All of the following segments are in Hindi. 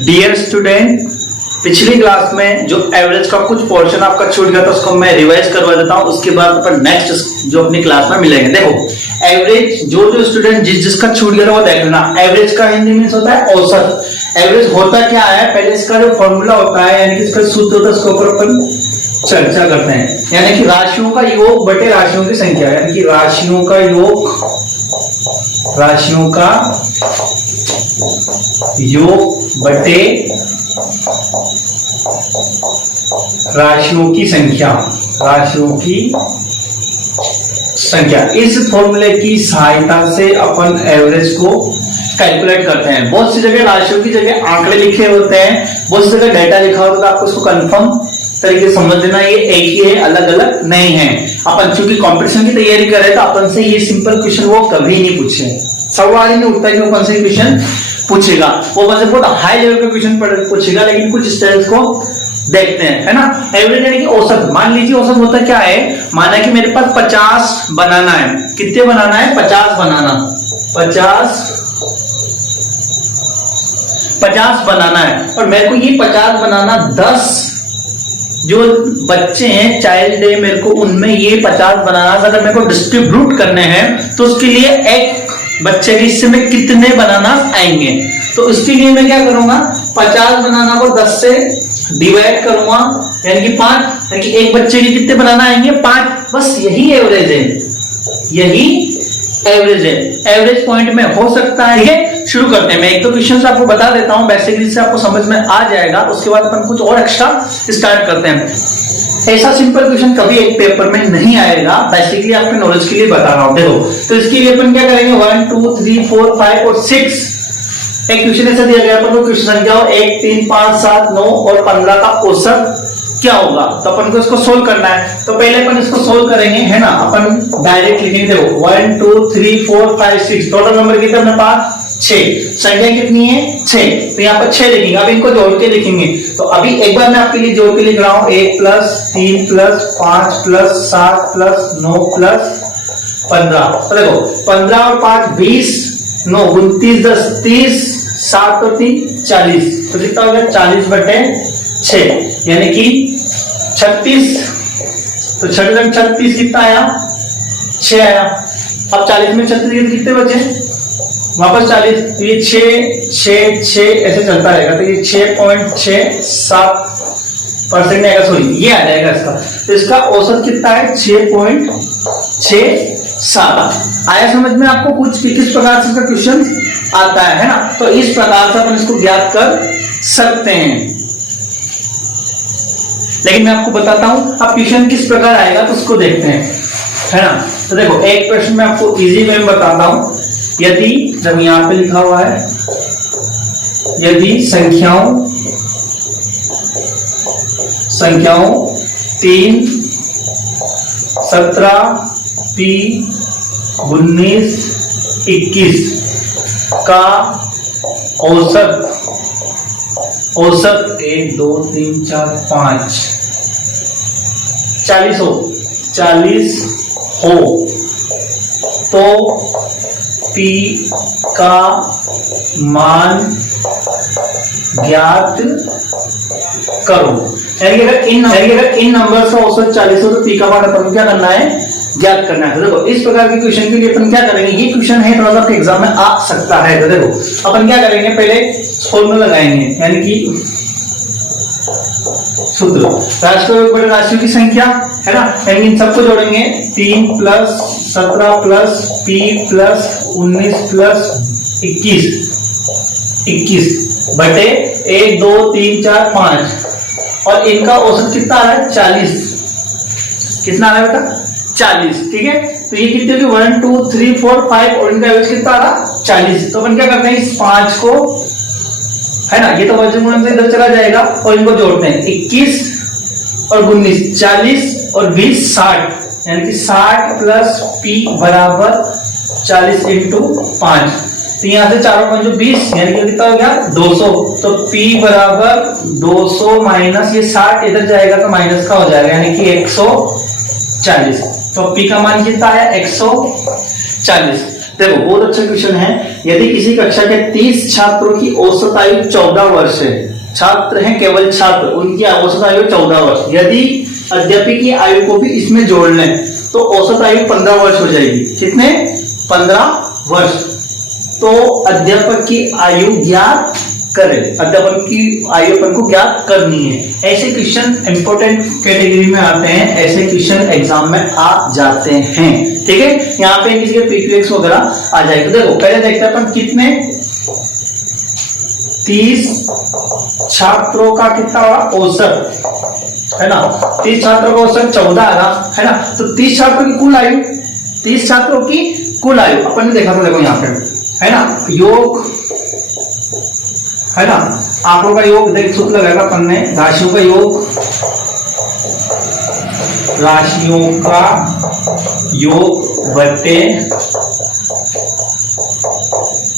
डियर स्टूडेंट, पिछली क्लास में जो एवरेज का कुछ पोर्शन आपका छूट गया था उसको मैं रिवाइज करवा देता हूं। उसके बाद अपन नेक्स्ट जो अपनी क्लास में मिलेंगे। देखो एवरेज जो स्टूडेंट जिसका छूट गया था वो देख लेना। एवरेज का हिंदी मीन्स होता है औसत। एवरेज होता क्या है, पहले इसका जो फॉर्मूला होता है यानी कि इसका सूत्र होता है, उसके ऊपर अपन चर्चा करते हैं। यानी कि राशियों का योग बटे राशियों की संख्या, यानी कि राशियों का योग बटे राशियों की संख्या। इस फॉर्मूले की सहायता से अपन एवरेज को कैलकुलेट करते हैं। बहुत सी जगह राशियों की जगह आंकड़े लिखे होते हैं, बहुत सी जगह डेटा लिखा होता है। आपको उसको कंफर्म तरीके से समझ लेना, ये एक ही है, अलग अलग नहीं है। अपन चूंकि कंपटीशन की तैयारी कर रहे हैं तो अपन से ये सिंपल क्वेश्चन वो कभी नहीं पूछे, सवाल ही नहीं उठता कि अपन से क्वेश्चन पूछेगा। वो बस बहुत हाई लेवल का क्वेश्चन पूछेगा, लेकिन कुछ स्टाइल्स को देखते हैं, है ना। एवरेज यानी कि औसत। मान लीजिए औसत होता क्या है, माना कि मेरे पास 50 बनाना है। कितने बनाना है? 50 बनाना। 50 बनाना है और मेरे को ये 50 बनाना 10 जो बच्चे हैं, चाइल्ड है, मेरे को उनमें ये 50 बनाना अगर मेरे को डिस्ट्रीब्यूट करने हैं तो उसके लिए एक बच्चे के हिस्से में कितने बनाना आएंगे। तो उसके लिए मैं क्या करूंगा, 50 बनाना को 10 से डिवाइड करूंगा, यानी कि 5, यानी कि एक बच्चे के कितने बनाना आएंगे? 5। बस यही एवरेज है, एवरेज पॉइंट में हो सकता है। ठीक है, शुरू करते हैं। मैं एक तो क्वेश्चन आपको बता देता हूं, बेसिकली से आपको समझ में आ जाएगा। उसके बाद अपन कुछ और एक्स्ट्रा स्टार्ट करते हैं। ऐसा सिंपल क्वेश्चन कभी एक पेपर में नहीं आएगा, बेसिकली आपके नॉलेज के लिए बता रहा हूं। देखो, तो इसके लिए अपन क्या करेंगे, 1 2 3 4 5 और 6 एक क्वेश्चन ऐसा दिया गया अपन को, क्वेश्चन संख्या 1 3 5 7 9 और 15 का औसत क्या होगा। तो अपन को इसको सोल्व करना है। तो पहले अपन इसको सोल्व करेंगे, है ना। अपन डायरेक्ट लिखेंगे। देखो 1 2 3 4 5 6 टोटल नंबर कितने अपने पास? 6। संख्या कितनी है? 6। तो यहाँ पर 6 लिखेंगे। अब इनको जोड़ के लिखेंगे। तो अभी एक बार मैं आपके लिए जोड़ के लिख रहा हूं, 1 plus 3 plus 5 plus 7 plus 9 plus 15। तो देखो 15 और 5 20, 9 29 10 30, 7 और 3 40। तो कितना हो गया? 40 बटे 6 यानी कि 36। तो 36 कितना आया? 6 आया। अब 40 में 36 कितने बचे? वापस 40। तो ये 6 ऐसे चलता रहेगा। तो ये 6.67% आएगा, सॉरी ये आ जाएगा इसका। तो इसका औसत कितना है? 6.67 आया समझ में आपको कुछ किस प्रकार से इसका क्वेश्चन आता है ना। तो इस प्रकार से अपन इसको ज्ञात कर सकते हैं। लेकिन मैं आपको बताता हूं अब क्वेश्चन किस प्रकार आएगा, तो उसको देखते हैं, है ना। तो देखो एक प्रश्न मैं आपको इजी वे में बताता हूं। यदि, जब यहां पे लिखा हुआ है, यदि संख्याओं 3 17 30 19 21 का औसत 1 2 3 4 5 40 हो तो P का मान ज्ञात करो। यानी कि अगर इन नंबर से औसत 40 हो तो P का मान अपन क्या करना है? ज्ञात करना है। तो देखो इस प्रकार के क्वेश्चन के लिए अपन क्या करेंगे, ये क्वेश्चन है थोड़ा सा एग्जाम में आ सकता है। तो देखो अपन क्या करेंगे, पहले फॉर्मूला लगाएंगे, यानी कि सूत्र राशियों की संख्या, है ना। यानी इन सबको जोड़ेंगे, 3 plus 17 plus P plus 19 plus 21 बटे 1 2 3 4 5 और इनका औसत कितना आ रहा है? 40। कितना आ रहा है बेटा? 40। ठीक है, तो ये कितने होगी? 1 2 3 4 5 और इनका एवरेज कितना आ रहा? 40। तो अपन क्या करते हैं, इस 5 को, है ना, ये तो वर्गमूल से इधर चला जाएगा और इनको जोड़ते हैं। 21 और 19 40 और 20 60, यानी कि 60 प्लस P बराबर 40 इंटू 5। तो यहाँ से चारों 5 20, यानी कि कितना हो गया? 200। तो P बराबर 200 माइनस ये 60 इधर जाएगा तो माइनस का हो जाएगा, यानी कि 140। तो P का मान कितना है? 140। देखो बहुत अच्छा क्वेश्चन है। यदि किसी कक्षा के 30 छात्रों की औसत आयु 14 वर्ष है, छात्र हैं केवल छात्र, उनकी औसत आयु 14 वर्ष, यदि अध्यापक की आयु को भी इसमें जोड़ लें तो औसत आयु 15 वर्ष हो जाएगी। कितने? 15 वर्ष। तो अध्यापक की आयु ज्ञात करें, अध्यापन की आयु अपन को ज्ञात करनी है। ऐसे क्वेश्चन इंपोर्टेंट कैटेगरी में आते हैं, ऐसे क्वेश्चन एग्जाम में आ जाते हैं। ठीक है, यहाँ पे किसी के PQX वगैरह आ जाएगा। तो देखो पहले देखते हैं अपन कितने 30 छात्रों का कितना होगा औसत, है ना। 30 छात्रों का औसत 14 है ना। तो 30 छात्रों की कुल आयु, 30 छात्रों की कुल आयु अपन ने देखा था, देखो यहाँ पे है ना, योग है ना, आंकड़ों का योग देख सूत्र लगाएगा अपन ने, राशियों का योग, राशियों का योग बटे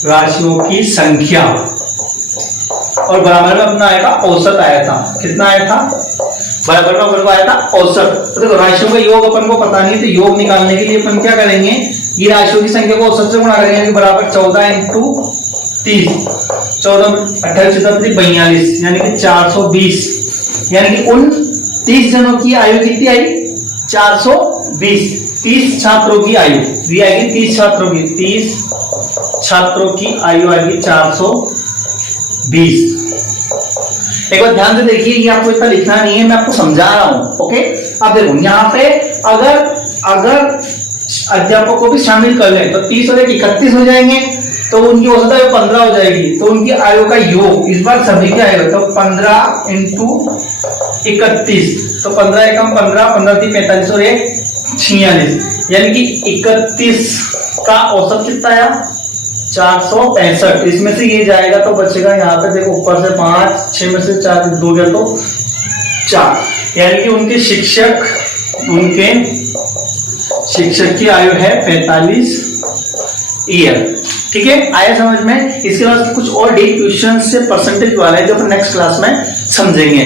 राशियों की संख्या, और बराबर में अपना आएगा औसत आया था। कितना आया था? बराबर में अपन को आया था औसत। तो देखो राशियों का योग अपन को पता नहीं, तो योग निकालने के लिए अपन क्या करेंगे, ये राशियों की संख्या को औसत से गुणा करेंगे, बराबर 14 × 30, 14 28 42, यानी कि 420, यानी कि उन 30 जनों की आयु कितनी आई? 420। 30 छात्रों की आयु भी आएगी, 30 छात्रों की, 30 छात्रों की आयु आएगी 420। एक बार ध्यान से देखिए, ये आपको इतना लिखना नहीं है, मैं आपको समझा रहा हूं। ओके, अब देखो यहाँ पे अगर अध्यापक को भी शामिल कर लें तो 30 और 31 हो जाएंगे, तो उनकी औसत आयु 15 हो जाएगी। तो उनकी आयु का योग इस बार सभी क्या आएगा, तो 15 × 31, तो 15 एकम 15, 15 × 45 और 1 46, यानी कि 31 का औसत कितना आया? 465। इसमें से ये जाएगा तो बचेगा यहाँ पे, देखो ऊपर से 5, 6 में से 4 2 गया तो 4, यानी कि उनके शिक्षक की आयु है 45 ईयर। ठीक है, आया समझ में। इसके बाद कुछ और डीप क्वेश्चन से परसेंटेज वाला है जो अपन नेक्स्ट क्लास में समझेंगे।